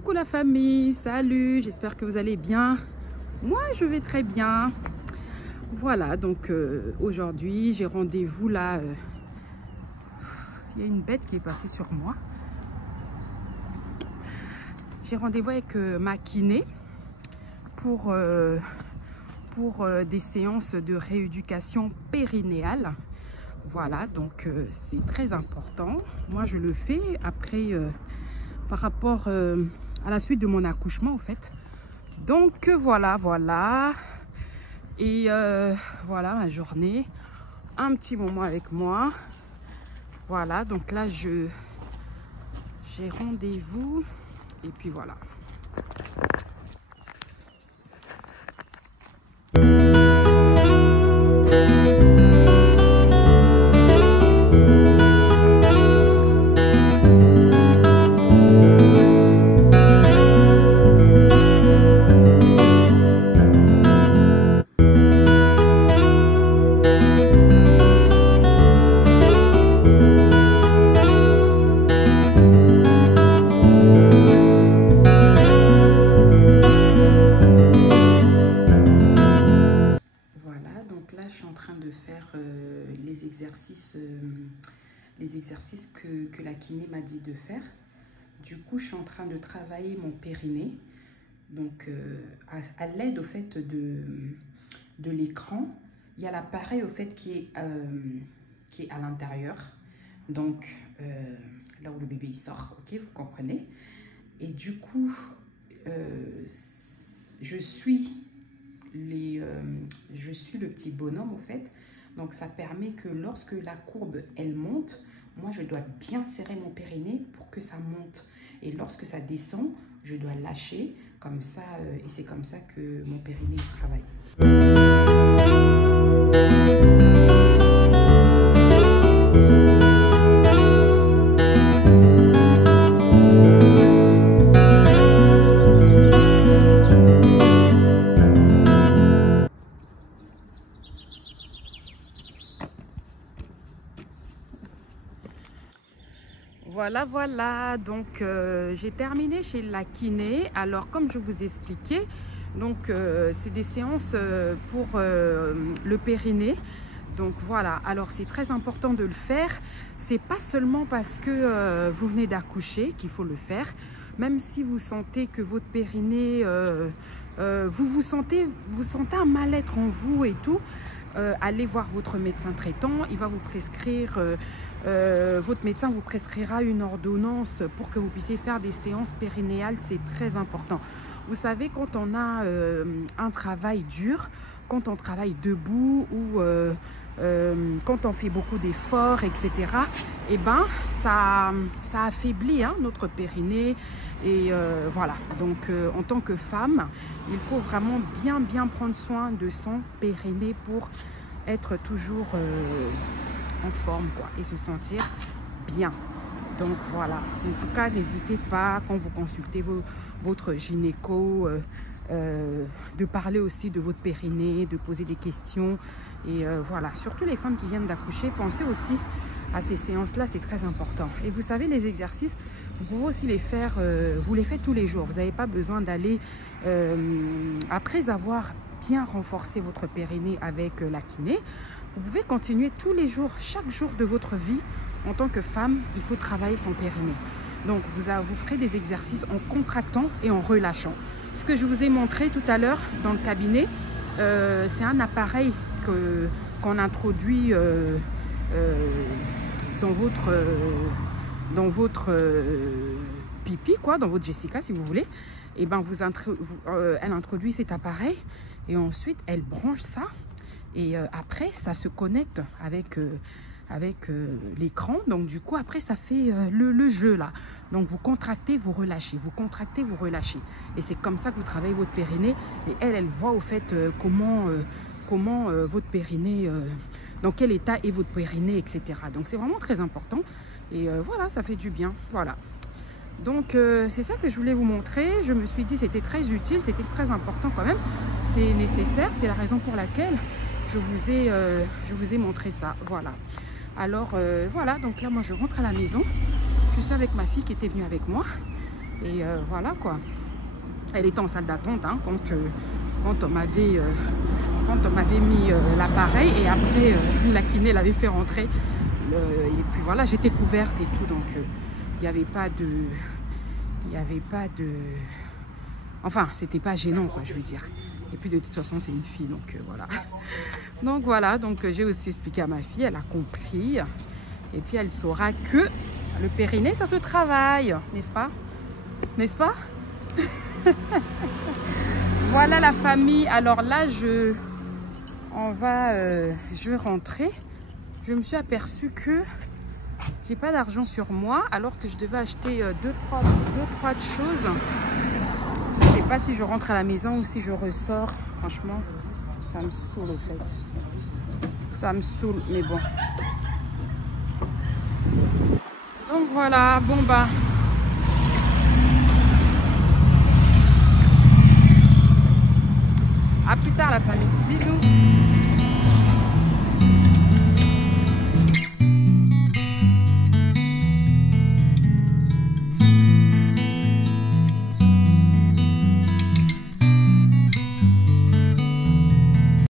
Coucou la famille, salut, j'espère que vous allez bien. Moi je vais très bien. Voilà, donc aujourd'hui j'ai rendez-vous là. Il y a une bête qui est passée sur moi. J'ai rendez-vous avec ma kiné pour des séances de rééducation périnéale. Voilà, donc c'est très important. Moi je le fais après par rapport à la suite de mon accouchement en fait. Donc voilà. Et voilà ma journée. Un petit moment avec moi. Voilà, donc là j'ai rendez-vous. Et puis voilà. Les exercices que la kiné m'a dit de faire. Du coup, je suis en train de travailler mon périnée. Donc, à l'aide au fait de l'écran, il y a l'appareil au fait qui est à l'intérieur. Donc, là où le bébé il sort, ok, vous comprenez. Et du coup, je suis le petit bonhomme au fait. Donc ça permet que lorsque la courbe elle monte, moi je dois bien serrer mon périnée pour que ça monte. Et lorsque ça descend, je dois lâcher comme ça et c'est comme ça que mon périnée travaille. Voilà, donc j'ai terminé chez la kiné. Alors comme je vous expliquais, donc c'est des séances pour le périnée. Donc voilà, alors c'est très important de le faire. C'est pas seulement parce que vous venez d'accoucher qu'il faut le faire. Même si vous sentez que votre périnée, vous sentez un mal-être en vous et tout, allez voir votre médecin traitant. Il va vous prescrire, votre médecin vous prescrira une ordonnance pour que vous puissiez faire des séances périnéales. C'est très important. Vous savez, quand on a un travail dur, quand on travaille debout ou quand on fait beaucoup d'efforts, etc., et ben ça affaiblit notre périnée. Et voilà, donc en tant que femme, il faut vraiment bien prendre soin de son périnée pour être toujours en forme quoi, et se sentir bien. Donc voilà, en tout cas n'hésitez pas quand vous consultez votre gynéco de parler aussi de votre périnée, de poser des questions. Et voilà, surtout les femmes qui viennent d'accoucher, pensez aussi à ces séances-là, c'est très important. Et vous savez, les exercices, vous pouvez aussi les faire, vous les faites tous les jours. Vous n'avez pas besoin d'aller, après avoir bien renforcé votre périnée avec la kiné, vous pouvez continuer tous les jours, chaque jour de votre vie. En tant que femme, il faut travailler son périnée. Donc, vous ferez des exercices en contractant et en relâchant. Ce que je vous ai montré tout à l'heure dans le cabinet, c'est un appareil qu'on introduit dans votre pipi, quoi, dans votre Jessica, si vous voulez. Et ben, elle introduit cet appareil et ensuite, elle branche ça. Et après, ça se connecte avec l'écran. Donc du coup après ça fait le jeu là. Donc vous contractez, vous relâchez, vous contractez, vous relâchez, et c'est comme ça que vous travaillez votre périnée. Et elle voit au fait comment votre périnée, dans quel état est votre périnée, etc. Donc c'est vraiment très important. Et voilà, ça fait du bien. Voilà, donc c'est ça que je voulais vous montrer. Je me suis dit c'était très utile, c'était très important quand même, c'est nécessaire. C'est la raison pour laquelle je vous ai montré ça. Voilà. Alors voilà, donc là moi je rentre à la maison. Je suis avec ma fille qui était venue avec moi. Et voilà quoi. Elle était en salle d'attente hein, quand on m'avait mis l'appareil, et après la kiné l'avait fait rentrer. Et puis voilà, j'étais couverte et tout, donc il n'y avait pas de... Enfin, c'était pas gênant quoi, je veux dire. Et puis de toute façon, c'est une fille, donc voilà. Donc voilà, donc j'ai aussi expliqué à ma fille, elle a compris. Et puis elle saura que le périnée, ça se travaille, n'est-ce pas? N'est-ce pas? Voilà la famille. Alors là, je vais rentrer. Je me suis aperçue que j'ai pas d'argent sur moi, alors que je devais acheter deux, trois choses. Je sais pas si je rentre à la maison ou si je ressors. Franchement, ça me saoule au fait. Ça me saoule, mais bon. Donc voilà, bon bah. À plus tard la famille. Bisous.